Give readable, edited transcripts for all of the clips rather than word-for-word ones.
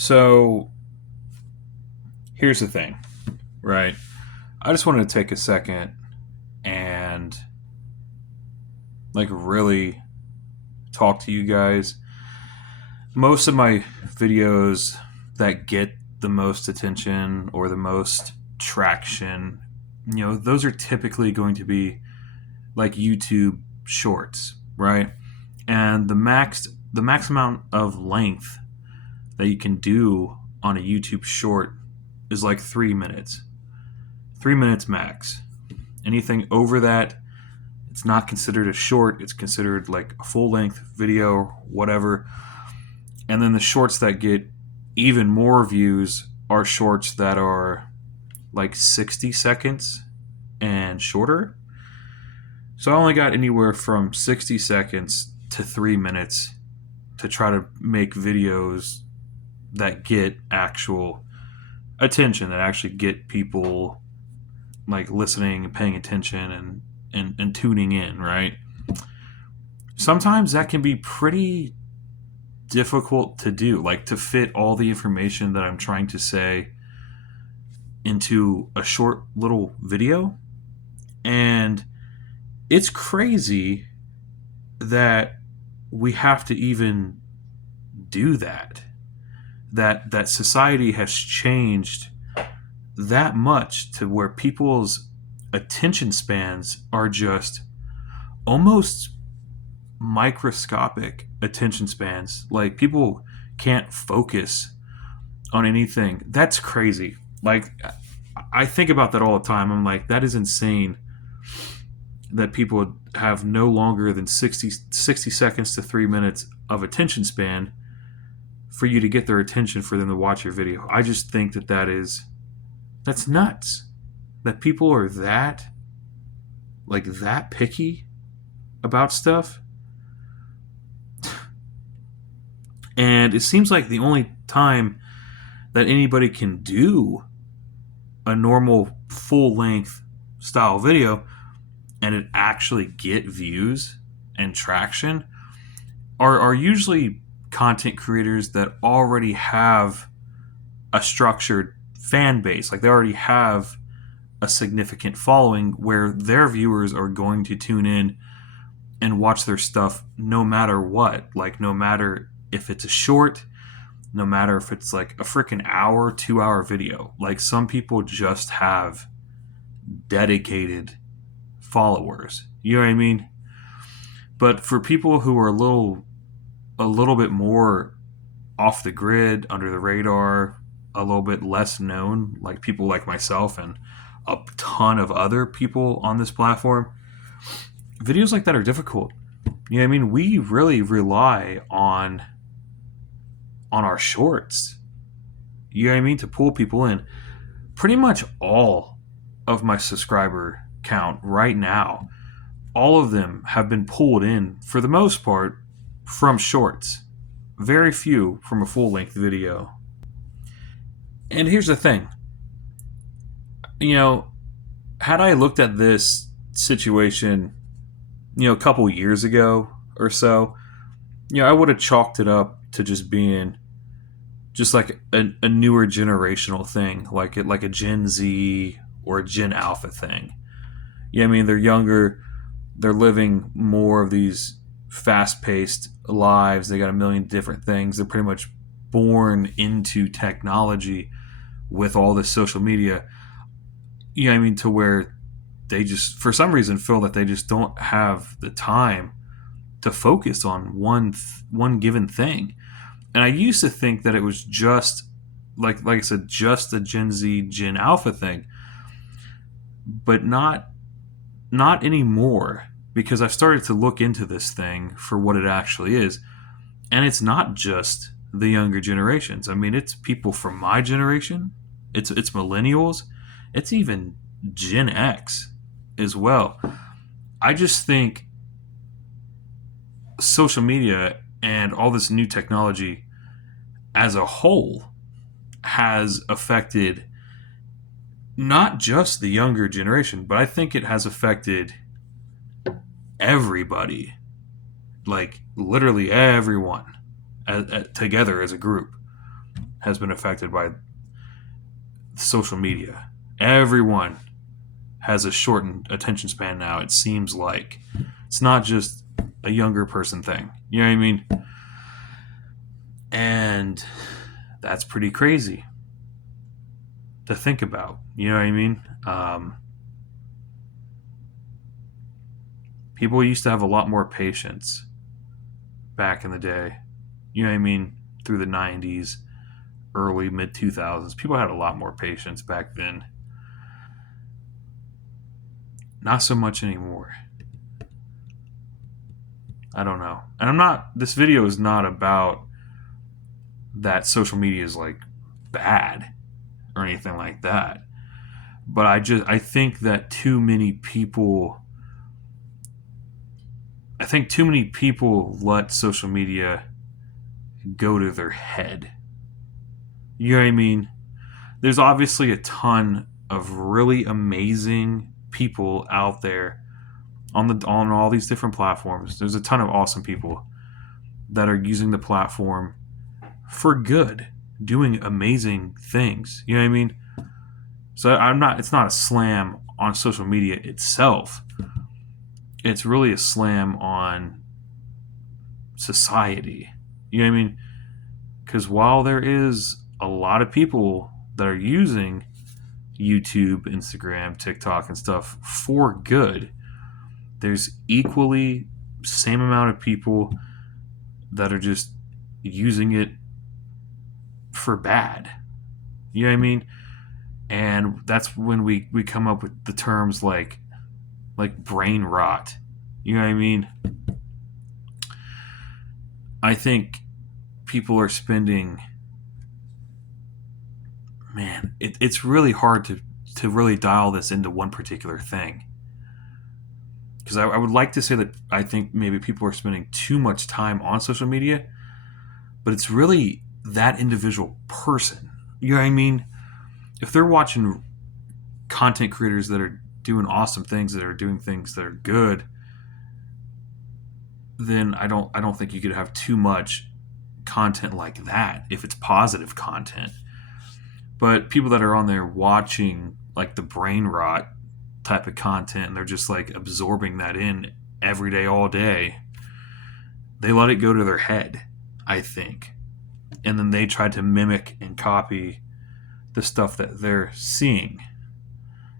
So here's the thing, right? I just wanted to take a second and really talk to you guys. Most of my videos that get the most attention or the most traction, those are typically going to be like YouTube shorts, right? And the max amount of length that you can do on a YouTube short is like 3 minutes. 3 minutes max. Anything over that, it's not considered a short. It's considered like a full length video, whatever. And then the shorts that get even more views are shorts that are like 60 seconds and shorter. So I only got anywhere from 60 seconds to 3 minutes to try to make videos that get actual attention, that actually get people like listening and paying attention and tuning in, right? Sometimes that can be pretty difficult to do, like to fit all the information that I'm trying to say into a short little video. And it's crazy that we have to even do that. That society has changed that much to where people's attention spans are just almost microscopic attention spans. Like people can't focus on anything. That's crazy. Like I think about that all the time. I'm like, that is insane that people have no longer than 60 seconds to 3 minutes of attention span for you to get their attention for them to watch your video. I just think that's nuts. That people are that picky about stuff. And it seems like the only time that anybody can do a normal full length style video and it actually get views and traction are usually content creators that already have a structured fan base. Like they already have a significant following where their viewers are going to tune in and watch their stuff no matter what. Like no matter if it's a short, no matter if it's like a freaking hour, 2 hour video. Like some people just have dedicated followers. You know what I mean? But for people who are a little bit more off the grid, under the radar, a little bit less known, like people like myself and a ton of other people on this platform, videos like that are difficult. You know what I mean? We really rely on our shorts. You know what I mean? To pull people in. Pretty much all of my subscriber count right now, all of them have been pulled in for the most part from shorts. Very few from a full length video. And here's the thing. Had I looked at this situation, a couple years ago or so, I would have chalked it up to just being just like a newer generational thing, like a Gen Z or a Gen Alpha thing. Yeah, I mean they're younger, they're living more of these fast-paced lives. They got a million different things. They're pretty much born into technology with all this social media. I mean, to where they just, for some reason, feel that they just don't have the time to focus on one given thing. And I used to think that it was just like I said, just a Gen Z, Gen Alpha thing, but not anymore, because I've started to look into this thing for what it actually is, and it's not just the younger generations. I mean, it's people from my generation, it's millennials, it's even Gen X as well. I just think social media and all this new technology as a whole has affected not just the younger generation, but I think it has affected everybody, like literally everyone together as a group. has been affected by social media. Everyone has a shortened attention span now, it seems like. It's not just a younger person thing. You know what I mean? And that's pretty crazy to think about. You know what I mean? People used to have a lot more patience back in the day. You know what I mean? Through the 90s, early, mid 2000s. People had a lot more patience back then. Not so much anymore. I don't know. And this video is not about that social media is like bad or anything like that. But I think that too many people let social media go to their head. You know what I mean? There's obviously a ton of really amazing people out there on all these different platforms. There's a ton of awesome people that are using the platform for good, doing amazing things. You know what I mean? So it's not a slam on social media itself. It's really a slam on society. You know what I mean? Because while there is a lot of people that are using YouTube, Instagram, TikTok, and stuff for good, there's equally same amount of people that are just using it for bad. You know what I mean? And that's when we come up with the terms like brain rot. You know what I mean? I think people are spending... Man, it's really hard to really dial this into one particular thing. Because I would like to say that I think maybe people are spending too much time on social media, but it's really that individual person. You know what I mean? If they're watching content creators that are doing awesome things, that are doing things that are good, then I don't think you could have too much content like that if it's positive content. But people that are on there watching like the brain rot type of content, and they're just like absorbing that in every day, all day, they let it go to their head, I think. And then they try to mimic and copy the stuff that they're seeing.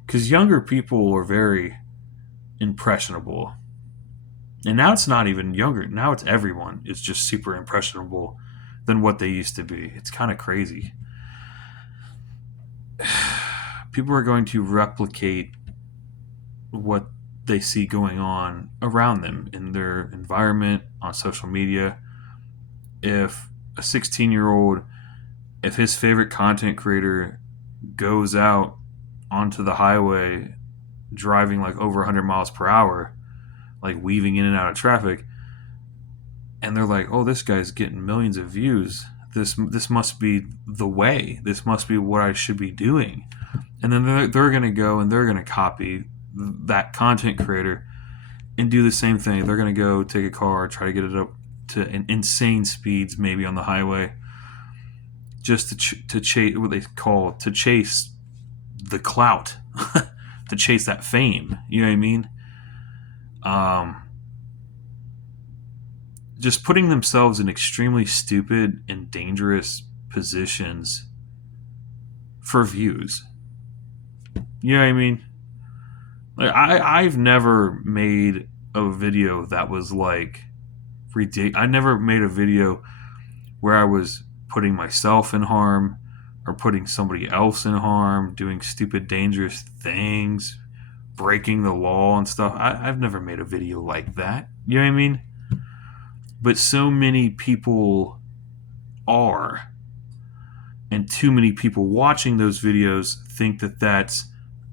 Because younger people are very impressionable. And now it's not even younger. Now it's everyone is just super impressionable than what they used to be. It's kind of crazy. People are going to replicate what they see going on around them in their environment, on social media. If a 16-year-old, if his favorite content creator goes out onto the highway driving like over 100 miles per hour, like weaving in and out of traffic, and they're like, oh, this guy's getting millions of views. This must be the way. This must be what I should be doing. And then they're going to go and they're going to copy that content creator and do the same thing. They're going to go take a car, try to get it up to insane speeds, maybe on the highway, just to chase what they call to chase the clout, to chase that fame. You know what I mean? Just putting themselves in extremely stupid and dangerous positions for views. You know what I mean? Like I've never made a video that was like ridiculous. I never made a video where I was putting myself in harm or putting somebody else in harm, doing stupid, dangerous things, breaking the law and stuff. I've never made a video like that. You know what I mean? But so many people are. And too many people watching those videos think that that's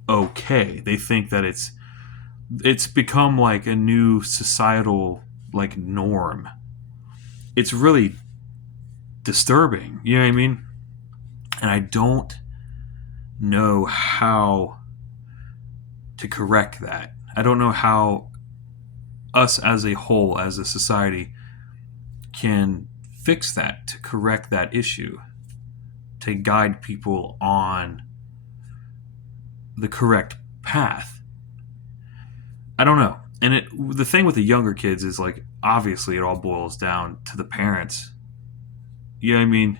okay. They think that it's become like a new societal like norm. It's really disturbing. You know what I mean? And I don't know how to correct that. I don't know how us as a whole, as a society, can fix that, to correct that issue. to guide people on the correct path. I don't know. And the thing with the younger kids is like, obviously, it all boils down to the parents. You know what I mean?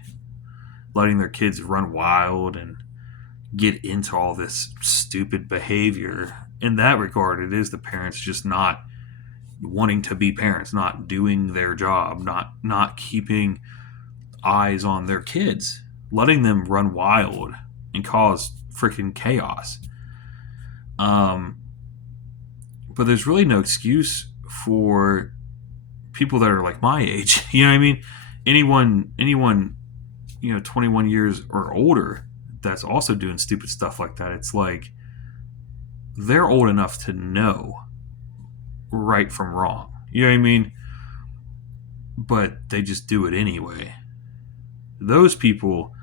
Letting their kids run wild and get into all this stupid behavior. In that regard, it is the parents just not wanting to be parents, not doing their job, not keeping eyes on their kids, letting them run wild and cause freaking chaos. But there's really no excuse for people that are like my age. You know what I mean? Anyone, 21 years or older that's also doing stupid stuff like that. It's like they're old enough to know right from wrong. You know what I mean? But they just do it anyway. Those people,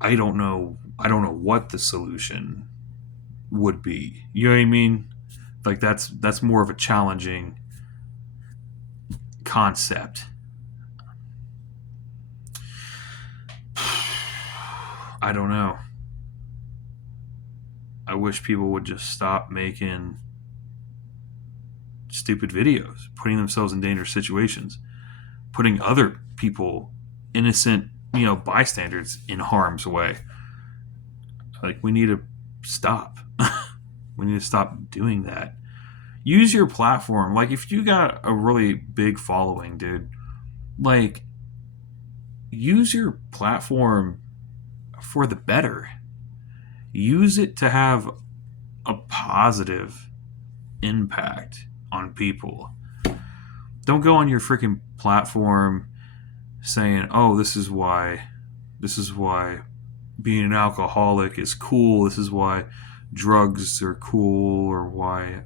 I don't know what the solution would be. You know what I mean? Like that's more of a challenging concept. I don't know. I wish people would just stop making stupid videos, putting themselves in dangerous situations, putting other people, innocent, bystanders, in harm's way. Like, we need to stop. We need to stop doing that. Use your platform. Like, if you got a really big following, dude, like, use your platform for the better. Use it to have a positive impact on people. Don't go on your freaking platform saying, "Oh, this is why being an alcoholic is cool. This is why drugs are cool, or why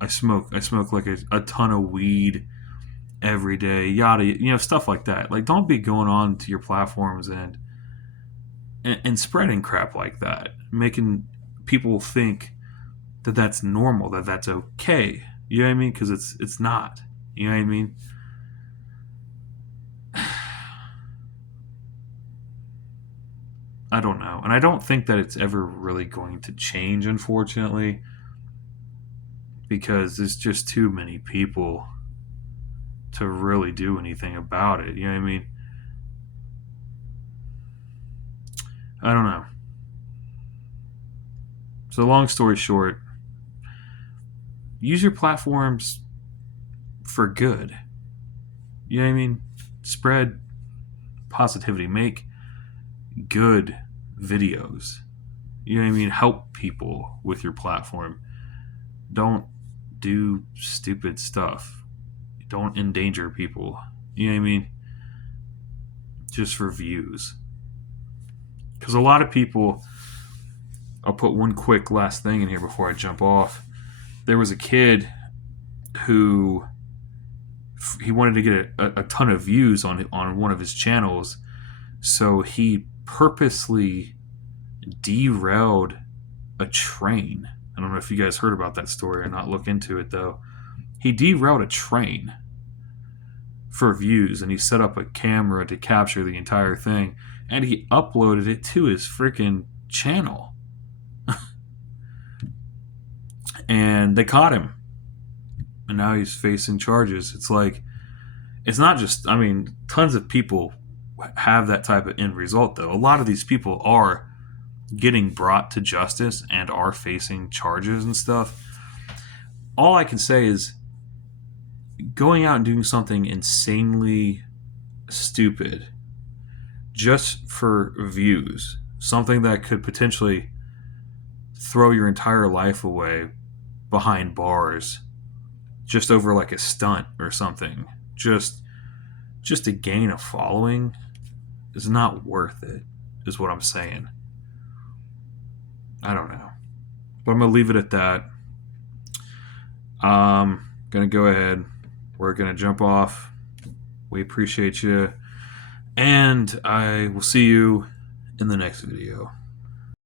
I smoke like a ton of weed every day." Yada, stuff like that. Like, don't be going on to your platforms and spreading crap like that, making people think that that's normal, that that's okay. You know what I mean? Because it's not. You know what I mean? I don't know. And I don't think that it's ever really going to change, unfortunately, because there's just too many people to really do anything about it. You know what I mean? I don't know. So, long story short, use your platforms for good. You know what I mean? Spread positivity. Make good videos. You know what I mean? Help people with your platform. Don't do stupid stuff. Don't endanger people. You know what I mean? Just for views. Because a lot of people, I'll put one quick last thing in here before I jump off. There was a kid who he wanted to get a ton of views on one of his channels, so he purposely derailed a train. I don't know if you guys heard about that story or not. Look into it, though. He derailed a train for views, and he set up a camera to capture the entire thing, and he uploaded it to his freaking channel. And they caught him, and now he's facing charges. It's like, it's not just, tons of people have that type of end result, though. A lot of these people are getting brought to justice and are facing charges and stuff. All I can say is, going out and doing something insanely stupid just for views, something that could potentially throw your entire life away behind bars just over like a stunt or something, just to gain a following, is not worth it, is what I'm saying. I don't know, but I'm gonna leave it at that. Gonna go ahead, we're gonna jump off. We appreciate you, and I will see you in the next video.